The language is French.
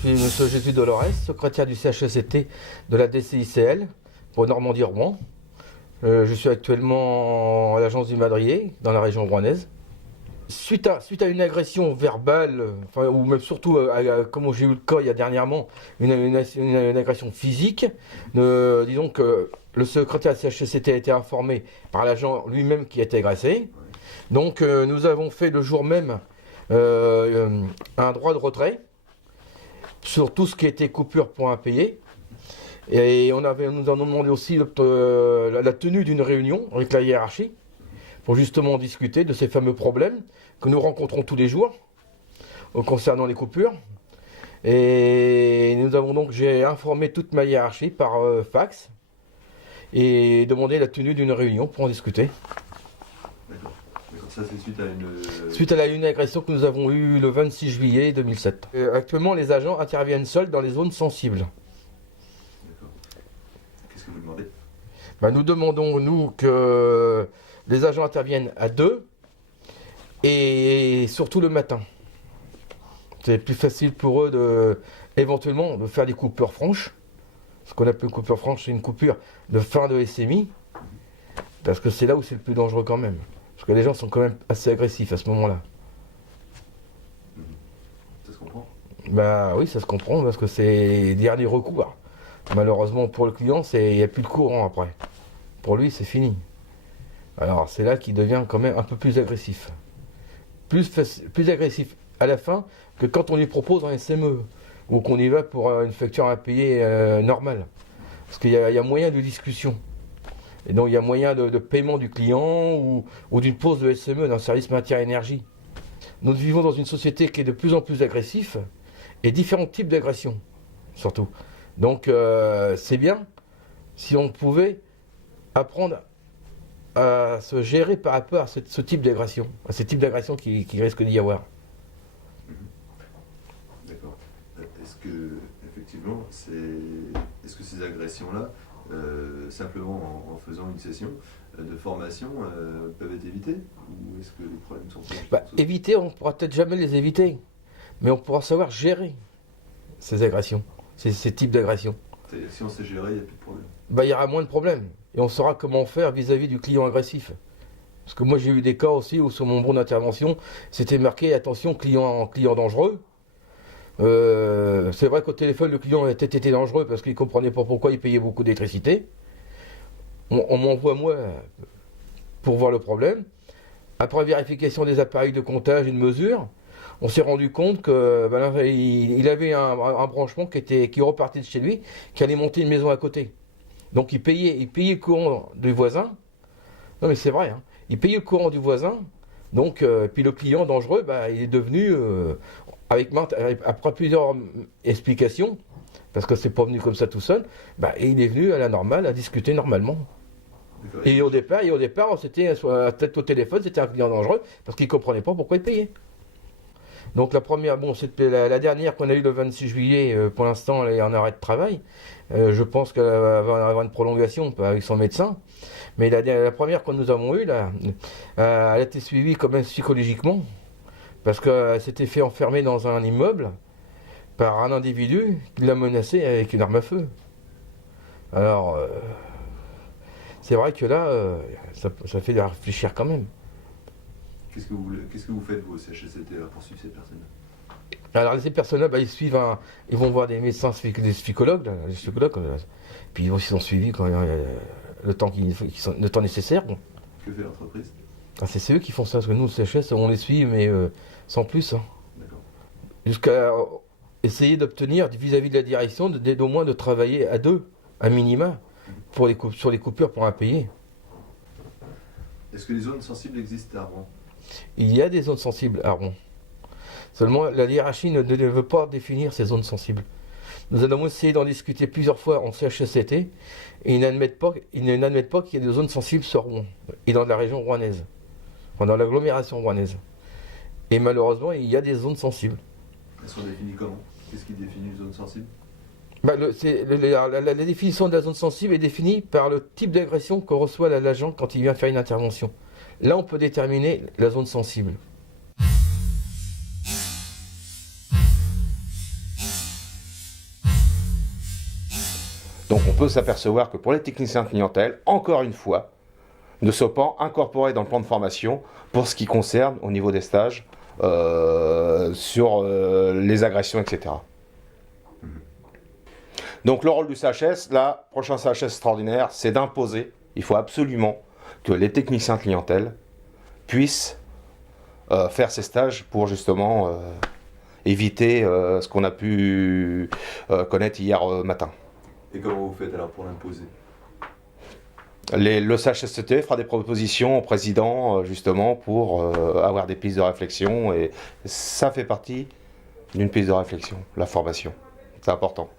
Je suis M. Jésus Dolores, secrétaire du CHSCT de la DCICL pour Normandie-Rouen. Je suis actuellement à l'agence du Madrier, dans la région rouennaise. Suite à une agression verbale, ou même surtout, comme j'ai eu le cas il y a dernièrement, une agression physique, disons que le secrétaire du CHSCT a été informé par l'agent lui-même qui a été agressé. Donc nous avons fait le jour même un droit de retrait sur tout ce qui était coupure pour impayé. Et nous avons demandé aussi la tenue d'une réunion avec la hiérarchie pour justement discuter de ces fameux problèmes que nous rencontrons tous les jours concernant les coupures. Et j'ai informé toute ma hiérarchie par fax et demandé la tenue d'une réunion pour en discuter. D'accord. Ça c'est suite à une agression que nous avons eue le 26 juillet 2007. Actuellement, les agents interviennent seuls dans les zones sensibles. D'accord. Qu'est-ce que vous demandez ? Nous demandons, nous, que les agents interviennent à deux et surtout le matin. C'est plus facile pour eux éventuellement de faire des coupures franches. Ce qu'on appelle une coupure franche, c'est une coupure de fin de SMI. Parce que c'est là où c'est le plus dangereux quand même. Parce que les gens sont quand même assez agressifs à ce moment-là. Ça se comprend ? Oui, ça se comprend parce que c'est dernier recours. Malheureusement pour le client, il n'y a plus de courant après. Pour lui, c'est fini. Alors c'est là qu'il devient quand même un peu plus agressif. Plus agressif à la fin que quand on lui propose un SME ou qu'on y va pour une facture à payer normale. Parce qu'il y a moyen de discussion. Et donc il y a moyen de paiement du client ou d'une pause de SME d'un service maintien énergie. Nous vivons dans une société qui est de plus en plus agressive et différents types d'agressions surtout. Donc c'est bien si on pouvait apprendre à se gérer par rapport à ce type d'agression, à ces types d'agressions qui risquent d'y avoir. D'accord. Est-ce que effectivement, est-ce que ces agressions-là, simplement en faisant une session de formation, peuvent être évitées, ou est-ce que les problèmes sont plus éviter, on ne pourra peut-être jamais les éviter, mais on pourra savoir gérer ces agressions, ces types d'agressions. Si on sait gérer, il n'y a plus de problème. Il y aura moins de problèmes. Et on saura comment faire vis-à-vis du client agressif. Parce que moi j'ai eu des cas aussi où sur mon bon d'intervention, c'était marqué attention client dangereux. C'est vrai qu'au téléphone le client était dangereux parce qu'il ne comprenait pas pourquoi il payait beaucoup d'électricité. On m'envoie moi pour voir le problème. Après vérification des appareils de comptage et de mesure, on s'est rendu compte qu'il avait un branchement qui repartait de chez lui, qui allait monter une maison à côté. Donc il payait le courant du voisin. Non mais c'est vrai, hein. Il payait le courant du voisin. Donc puis le client dangereux, il est devenu, après plusieurs explications, parce que c'est pas venu comme ça tout seul, il est venu à la normale, à discuter normalement. Et au départ, c'était peut-être au téléphone, c'était un client dangereux, parce qu'il comprenait pas pourquoi il payait. Donc c'était la dernière qu'on a eue le 26 juillet, pour l'instant elle est en arrêt de travail. Je pense qu'elle va avoir une prolongation avec son médecin. Mais la première que nous avons eue, là, elle a été suivie quand même psychologiquement. Parce qu'elle s'était fait enfermer dans un immeuble par un individu qui l'a menacé avec une arme à feu. Alors, c'est vrai que là, ça fait réfléchir quand même. Qu'est-ce que vous faites, vous, au CHSCT, pour suivre ces personnes ? Alors, ces personnes-là, ils vont voir des médecins, des psychologues, puis ils sont suivis quand le temps nécessaire. Bon. Que fait l'entreprise ? C'est eux qui font ça, parce que nous, au CHS, on les suit, mais sans plus. Hein. D'accord. Jusqu'à essayer d'obtenir, vis-à-vis de la direction, au moins de travailler à deux, à minima, sur les coupures pour impayés. Est-ce que les zones sensibles existent à Rouen ? Il y a des zones sensibles à Rouen. Seulement, la hiérarchie ne veut pas définir ces zones sensibles. Nous avons essayé d'en discuter plusieurs fois en CHSCT, et ils n'admettent pas qu'il y ait des zones sensibles sur Rouen, et dans la région rouennaise, dans l'agglomération rouennaise. Et malheureusement, il y a des zones sensibles. Elles sont définies comment ? Qu'est-ce qui définit une zone sensible ? La définition de la zone sensible est définie par le type d'agression que reçoit l'agent quand il vient faire une intervention. Là, on peut déterminer la zone sensible. peut s'apercevoir que pour les techniciens de clientèle, encore une fois, ne sont pas incorporés dans le plan de formation pour ce qui concerne au niveau des stages sur les agressions, etc. Donc le rôle du CHS, là, prochain CHS extraordinaire, c'est d'imposer, il faut absolument que les techniciens de clientèle puissent faire ces stages pour justement éviter ce qu'on a pu connaître hier matin. Et comment vous faites alors pour l'imposer? Le CHSCT fera des propositions au président justement pour avoir des pistes de réflexion, et ça fait partie d'une piste de réflexion, la formation. C'est important.